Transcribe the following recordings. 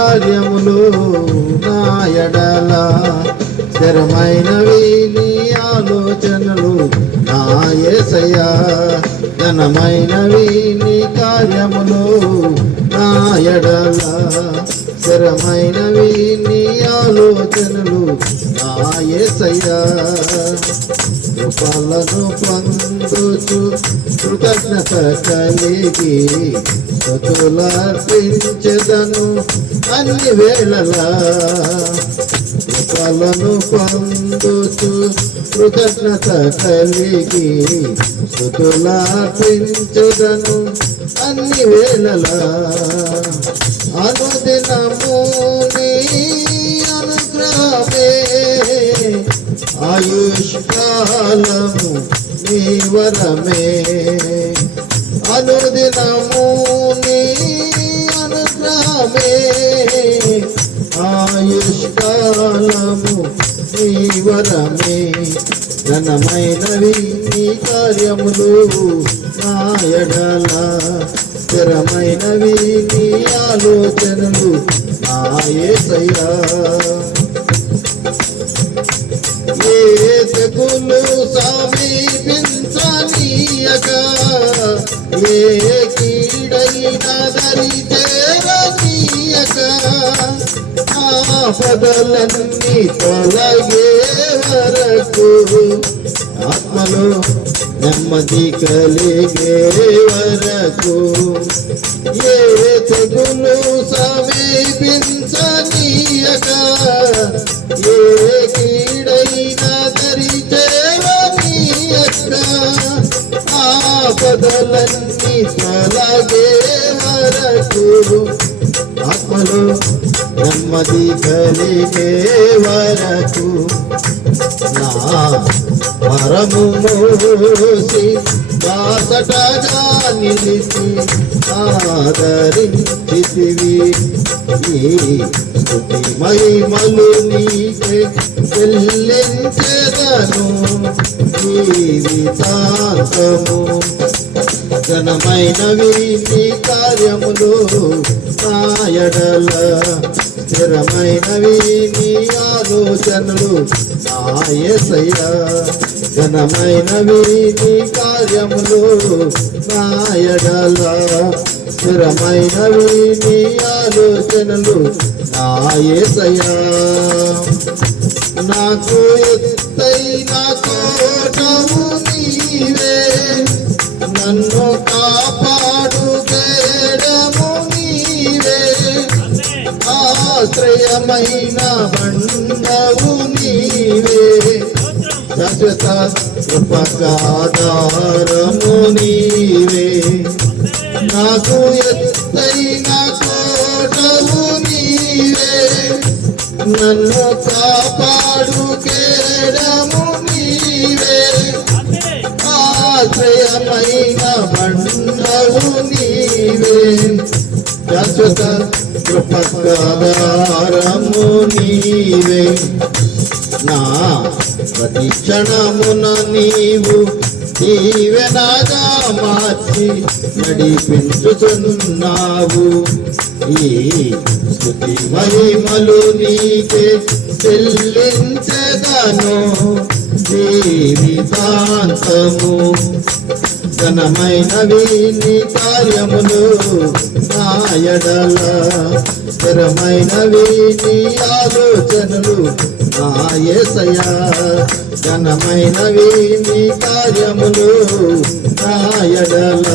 కార్యములు నా ఎడల స్థిరమైనవి నీ ఆలోచనలు నా యేసయ్యా ఘనమైనవి నీ కార్యములు నా ఎడల స్థిరమైనవి నీ ఆలోచనలు నా యేసయ్యా కృపలను పొందుచు కృతజ్ఞత కలిగి స్తుతులర్పించెదను అన్ని వేళలా కృపలను పొందుచు కృతజ్ఞత కలిగి స్తుతులర్పించెదను అన్ని వేళలా అనుదినము నీ అనుగ్రహమే ఆయుష్కాలము నీ వరమే అనుదినము నీ అనుగ్రహమే ఆయుష్కాలము నీ వరమే ఘనమైనవి నీ కార్యములు నా ఎడల స్థిరమైనవి నీ ఆలోచనలు నా యేసయ్యా ఏ తెగులు సమీపించనీయక ఏ కీడైనా దరి చేరనీయక ఆపదలన్నీ తొలగే వరకు ఆత్మలో నెమ్మది కలిగే వరకు ఏ తెగులు సమీపించనీయక ఏ కీడైనా దరి చేరనీయక ఆపదలన్నీ తొలగే వరకు ఆత్మలో నెమ్మది కలిగే వరకు నా మరము మోసి బాసటగా నిలిచి ఆదరించితివి ఈ స్తుతి మహిమలు నీకే చెల్లించెదను జీవితాంతము ఘనమైనవి నీ కార్యములు నా ఎడల స్థిరమైనవి నీ ఆలోచనలు నా యేసయ్యా ఘనమైనవి నీ కార్యములు నా ఎడల స్థిరమైనవి నీ ఆలోచనలు నా యేసయ్యా నాకు ఎత్తైన కోటము నీవే నన్ను కాపాడు కేడము నీవే ఆశ్రయమైన బండవు నీవే శాశ్వత కృపకాధారము నీవే నాకు ఎత్తైన కోటవు నీవే నన్ను కాపాడు కేడము నీవే ఆశ్రయమైన బండవు నీవే శాశ్వత కృపకాధారము నీవే నా ప్రతి క్షణమున నీవు దీవెనగా మార్చి నడిపించుచున్నావు ఈ స్తుతి మహిమలు నీకే చెల్లించెదను జీవితాంతము ఘనమైనవి నీ కార్యములు నా ఎడల స్థిరమైనవి నీ ఆలోచనలు నా యేసయ్యా ఘనమైనవి నీ కార్యములు నా ఎడల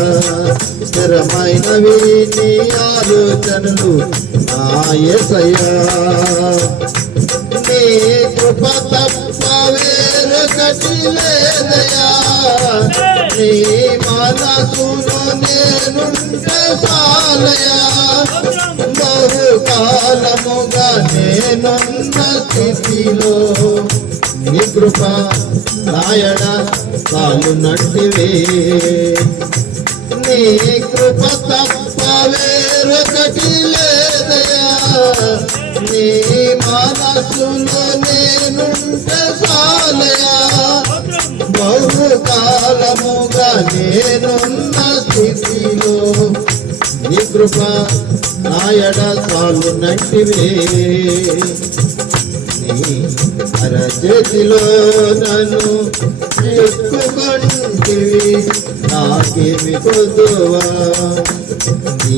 స్థిరమైనవి నీ ఆలోచనలు నా యేసయ్యా నీ కృప తప్ప వేరొకటి లేదయ్యా నీ మనసులో నేనుంటే చాలయ్యా బహుకాలముగా నేనున్న స్థితిలో నీ కృప నాయడ కాలు నడివే నీ కృప తప్ప వేరొకటి లేదయ్యా నీ మనసులో నేనుంటే చాలయ్యా బహుకాలముగా నేనున్న స్థితిలో నీ కృప నాయడ చాలు నంటివే నీ అరచేతిలో నన్ను ఎక్కుకొంటివి నాకేమి కొద్దువా ఈ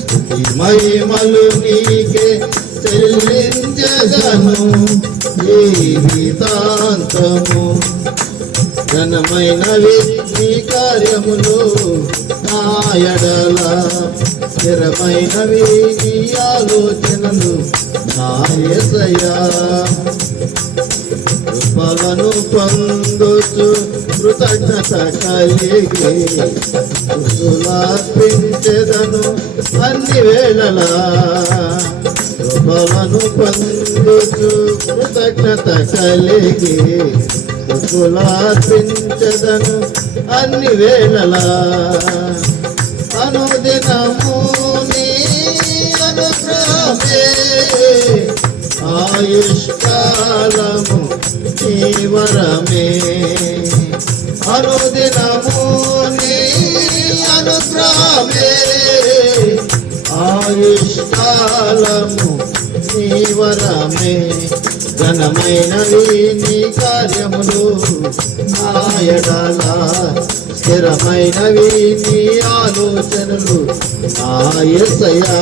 స్తుతి మహిమలు నీకే చెల్లించగను జీవితాంతము ఘనమైనవి నీ కార్యములు నా ఎడల స్థిరమైనవి నీ ఆలోచనలు నా యేసయ్యా కృపలను పొందుచు కృతజ్ఞత కలిగి స్తుతులార్పించెదను అన్ని వేళలా కృపలను పొందుచు కృతజ్ఞత కలిగి స్తుతులార్పించెదను అన్ని వేళలా అనుదినము నీ అనుగ్రహమే ఆయుష్కాలము నీ వరమే అనుదినము నీ అనుగ్రహమే ఆయుష్కాలము నీ వరమే ఘనమైనవి నీ కార్యములు నా ఎడల స్థిరమైనవి నీ ఆలోచనలు నా యేసయ్యా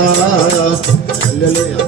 హల్లెలూయా.